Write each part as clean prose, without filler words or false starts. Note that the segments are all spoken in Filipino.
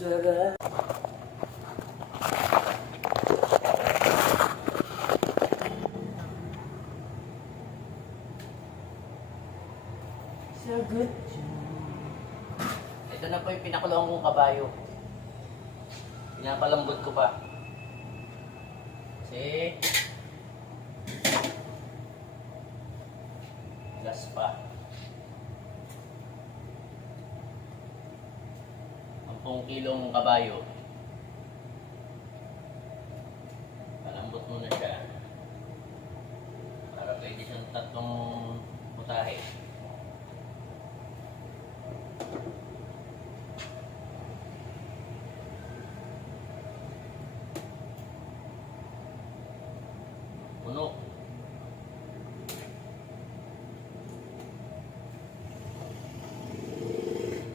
Sarap. Sagot siya. Ito na po yung pinakulong kong kabayo. Pinapalambot ko pa. Kasi gas pa. 10 kilong kabayo. Palambot muna siya. Para pwede siyang 3 putahe. Puno.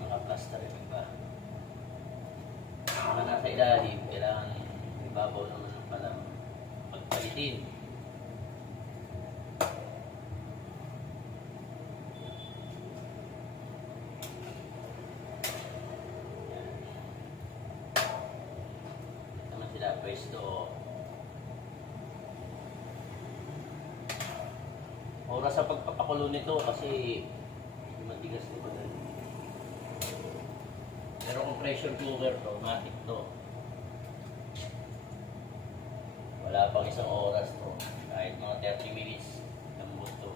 Naka-plaster rin pa. Mga nasa ilalim, kailangan ibabaw naman palang pagpalitin. Naman sila pwesto. Oras sa pagpapakulo nito kasi matigas ito pa dahil. Pero kung pressure cooker to, matik to. Wala pang 1 oras to. Kahit mga 30 minutes, lambot to.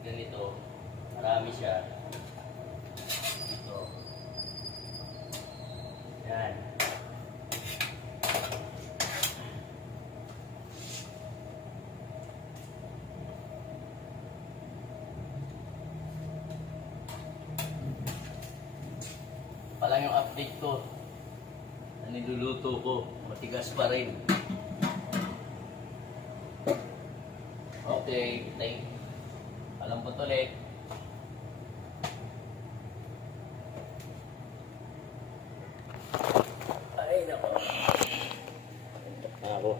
Ganito, marami siya. Ito. Yan. Palang yung update ko na niluluto ko, matigas pa rin. Okay, palambot ulit. Ay, nako. Ako.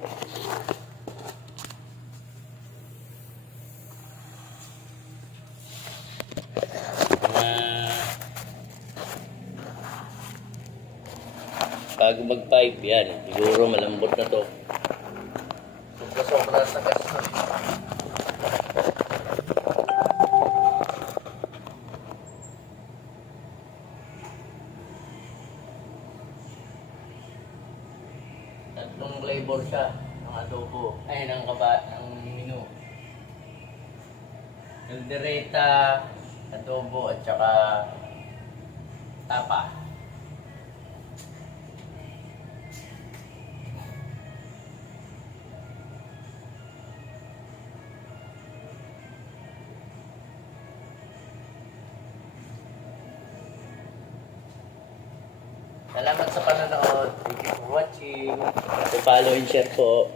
Bago mag-pipe, yan. Siguro malambot na to. Sobra-sobra sa gas to. Tatlong flavor siya ng adobo. Ay, ng menu. Caldereta, adobo, at saka tapa. Salamat sa panonood. Thank you for watching. Follow and share po.